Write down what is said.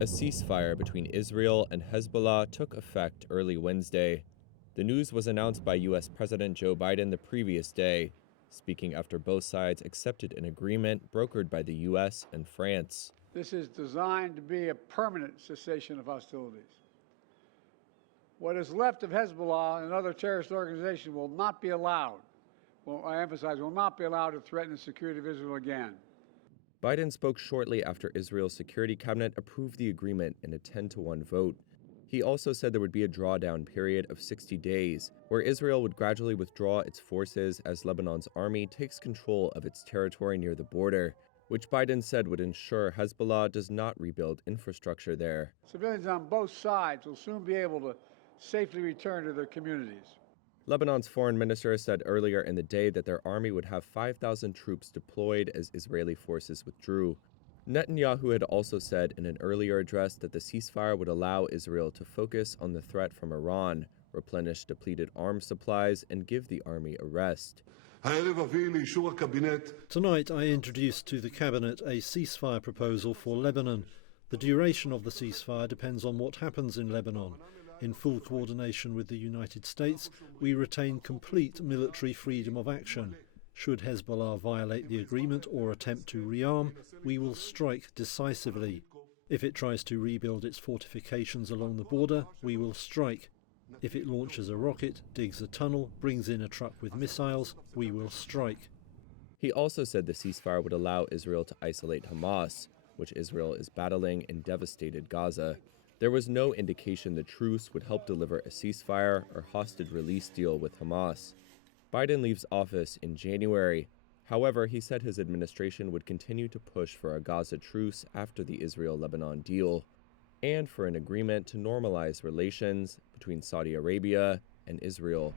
A ceasefire between Israel and Hezbollah took effect early Wednesday. The news was announced by U.S. President Joe Biden the previous day, speaking after both sides accepted an agreement brokered by the U.S. and France. This is designed to be a permanent cessation of hostilities. What is left of Hezbollah and other terrorist organizations will not be allowed, I emphasize, will not be allowed to threaten the security of Israel again. Biden spoke shortly after Israel's security cabinet approved the agreement in a 10-1 vote. He also said there would be a drawdown period of 60 days, where Israel would gradually withdraw its forces as Lebanon's army takes control of its territory near the border, which Biden said would ensure Hezbollah does not rebuild infrastructure there. Civilians on both sides will soon be able to safely return to their communities. Lebanon's foreign minister said earlier in the day that their army would have 5,000 troops deployed as Israeli forces withdrew. Netanyahu had also said in an earlier address that the ceasefire would allow Israel to focus on the threat from Iran, replenish depleted arms supplies, and give the army a rest. Tonight I introduced to the cabinet a ceasefire proposal for Lebanon. The duration of the ceasefire depends on what happens in Lebanon. In full coordination with the United States, we retain complete military freedom of action. Should Hezbollah violate the agreement or attempt to rearm, we will strike decisively. If it tries to rebuild its fortifications along the border, we will strike. If it launches a rocket, digs a tunnel, brings in a truck with missiles, we will strike. He also said the ceasefire would allow Israel to isolate Hamas, which Israel is battling in devastated Gaza. There was no indication the truce would help deliver a ceasefire or hostage release deal with Hamas. Biden leaves office in January. However, he said his administration would continue to push for a Gaza truce after the Israel-Lebanon deal, and for an agreement to normalize relations between Saudi Arabia and Israel.